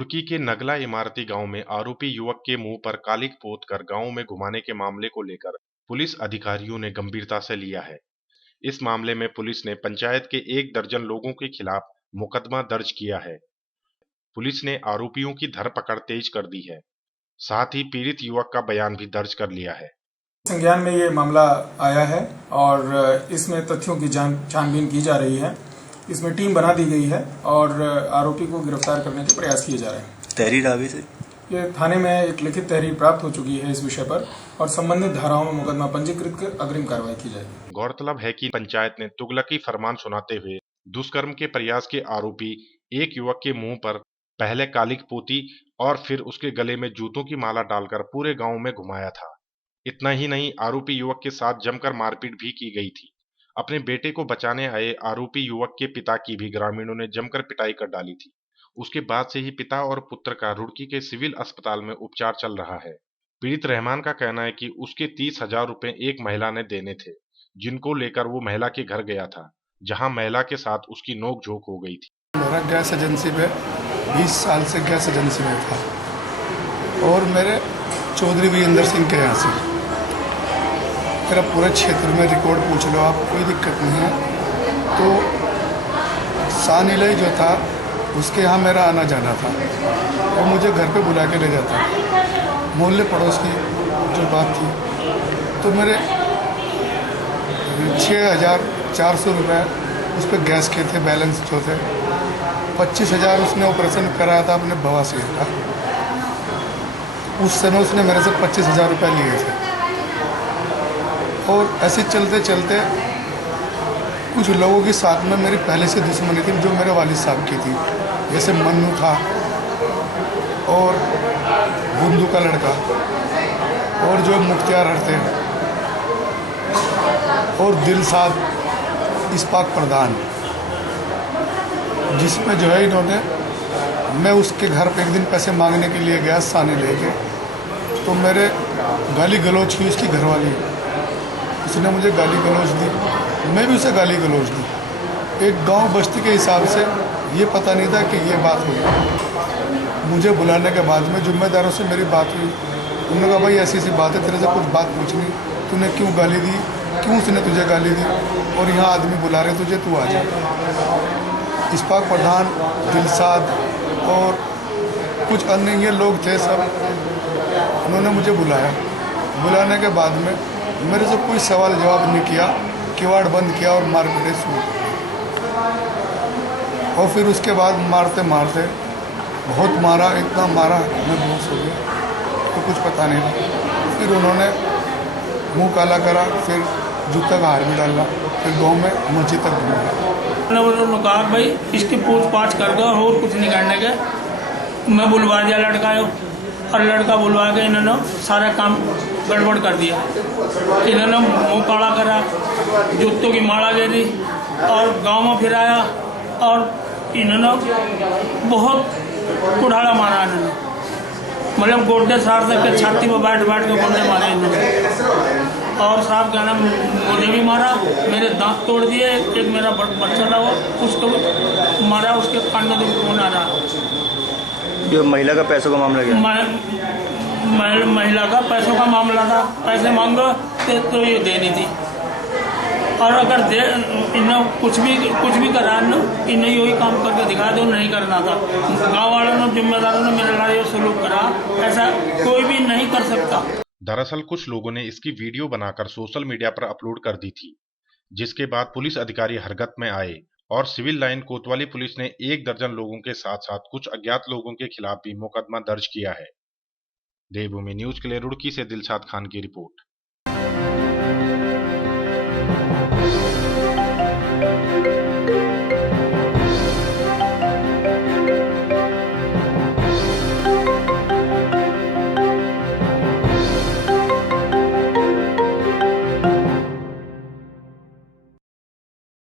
रुड़की के नगला इमारती गांव में आरोपी युवक के मुंह पर कालिख पोत कर गांव में घुमाने के मामले को लेकर पुलिस अधिकारियों ने गंभीरता से लिया है। इस मामले में पुलिस ने पंचायत के 1 दर्जन लोगों के खिलाफ मुकदमा दर्ज किया है। पुलिस ने आरोपियों की धरपकड़ तेज कर दी है। साथ ही पीड़ित युवक का बयान भी दर्ज कर लिया है। संज्ञान में ये मामला आया है और इसमें तथ्यों की छानबीन की जा रही है। इसमें टीम बना दी गई है और आरोपी को गिरफ्तार करने के प्रयास किए जा रहे हैं। तहरीर आगे से ये थाने में एक लिखित तहरीर प्राप्त हो चुकी है इस विषय पर और संबंधित धाराओं में मुकदमा पंजीकृत कर अग्रिम कार्रवाई की जाएगी। गौरतलब है कि पंचायत ने तुगलकी फरमान सुनाते हुए दुष्कर्म के प्रयास के आरोपी एक युवक के मुंह पर पहले कालिख पोती और फिर उसके गले में जूतों की माला डालकर पूरे गांव में घुमाया था। इतना ही नहीं, आरोपी युवक के साथ जमकर मारपीट भी की गई थी। अपने बेटे को बचाने आए आरोपी युवक के पिता की भी ग्रामीणों ने जमकर पिटाई कर डाली थी। उसके बाद से ही पिता और पुत्र का रुड़की के सिविल अस्पताल में उपचार चल रहा है। पीड़ित रहमान का कहना है कि उसके 30,000 रुपए एक महिला ने देने थे, जिनको लेकर वो महिला के घर गया था, जहां महिला के साथ उसकी नोकझोंक हो गई थी। मेरा गैस एजेंसी में 20 साल से गैस एजेंसी में था और मेरे चौधरी वीरेंद्र सिंह के यहाँ से मेरा पूरे क्षेत्र में रिकॉर्ड पूछ लो आप, कोई दिक्कत नहीं है। तो सानिलय जो था उसके यहाँ मेरा आना जाना था और मुझे घर पे बुला के ले जाता, मोहल्ले पड़ोस की जो बात थी। तो मेरे 6,400 रुपये उस पर गैस के थे, बैलेंस जो थे 25,000 उसने ऑपरेशन कराया था अपने बवासीर का। उस समय उसने मेरे से 25,000 रुपये लिए थे और ऐसे चलते चलते कुछ लोगों के साथ में मेरी पहले से दुश्मनी थी, जो मेरे वालिद साहब की थी, जैसे मन्नू था और गुंदू का लड़का और जो मुख्तियार थे और दिलसाद इस्पाक प्रधान, जिसमें जो है इन्होंने, मैं उसके घर पे एक दिन पैसे मांगने के लिए गया साने लेके, तो मेरे गाली गलौज की उसकी घरवाली, उसने मुझे गाली गलौज दी, मैं भी उसे गाली गलौज दी। एक गांव बस्ती के हिसाब से ये पता नहीं था कि ये बात हुई। मुझे बुलाने के बाद में जिम्मेदारों से मेरी बात हुई। उन्होंने कहा भाई ऐसी ऐसी बात है, तेरे से कुछ बात पूछनी, तूने क्यों गाली दी, क्यों उसने तुझे गाली दी और यहाँ आदमी बुला रहे तुझे, तू आ जा। इस्पाक प्रधान, दिलसाद और कुछ अन्य ये लोग थे सब, उन्होंने मुझे बुलाया। बुलाने के बाद में मेरे से कोई सवाल जवाब नहीं किया, किवाड़ बंद किया और मारपीटें शुरू कर दी। और फिर उसके बाद मारते मारते बहुत मारा, इतना मारा मैं बेहोश हो गया, तो कुछ पता नहीं लगा। फिर उन्होंने मुंह काला करा, फिर जूता का हार भी डाला, फिर गाँव में मस्जिद तक घुमाया। उन्होंने कहा भाई इसकी पूछताछ कर दो और कुछ नहीं करने के। मैं बुलवा दिया लड़का और लड़का बुलवा के इन्होंने सारा काम गड़बड़ कर दिया। इन्होंने मुँह काला करा, जूतों की माला दे दी और गांव में फिराया और इन्होंने बहुत कुढ़ाड़ा मारा। इन्होंने मतलब गोड्डे सार तक के छाती पर बैठ बैठ के गोड्डे मारे इन्होंने। और साहब कहना मुझे भी मारा, मेरे दांत तोड़ दिए, एक मेरा बच्चा था वो उसको मारा, उसके कान में खून आ रहा। जो महिला का पैसों का मामला क्या? महिला का पैसों का मामला था। पैसे मांगो तो ये देनी थी और अगर दे इन्हें कुछ भी करा इन्हें यही काम करके दिखा दो, नहीं करना था। गांव वालों ने, जिम्मेदारों ने मेरे साथ ये सलूक करा, ऐसा कोई भी नहीं कर सकता। दरअसल कुछ लोगों ने इसकी वीडियो बनाकर सोशल मीडिया पर अपलोड कर दी थी, जिसके बाद पुलिस अधिकारी हरकत में आए और सिविल लाइन कोतवाली पुलिस ने 1 दर्जन लोगों के साथ साथ कुछ अज्ञात लोगों के खिलाफ भी मुकदमा दर्ज किया है। देवभूमि न्यूज के लिए रुड़की से दिलशाद खान की रिपोर्ट।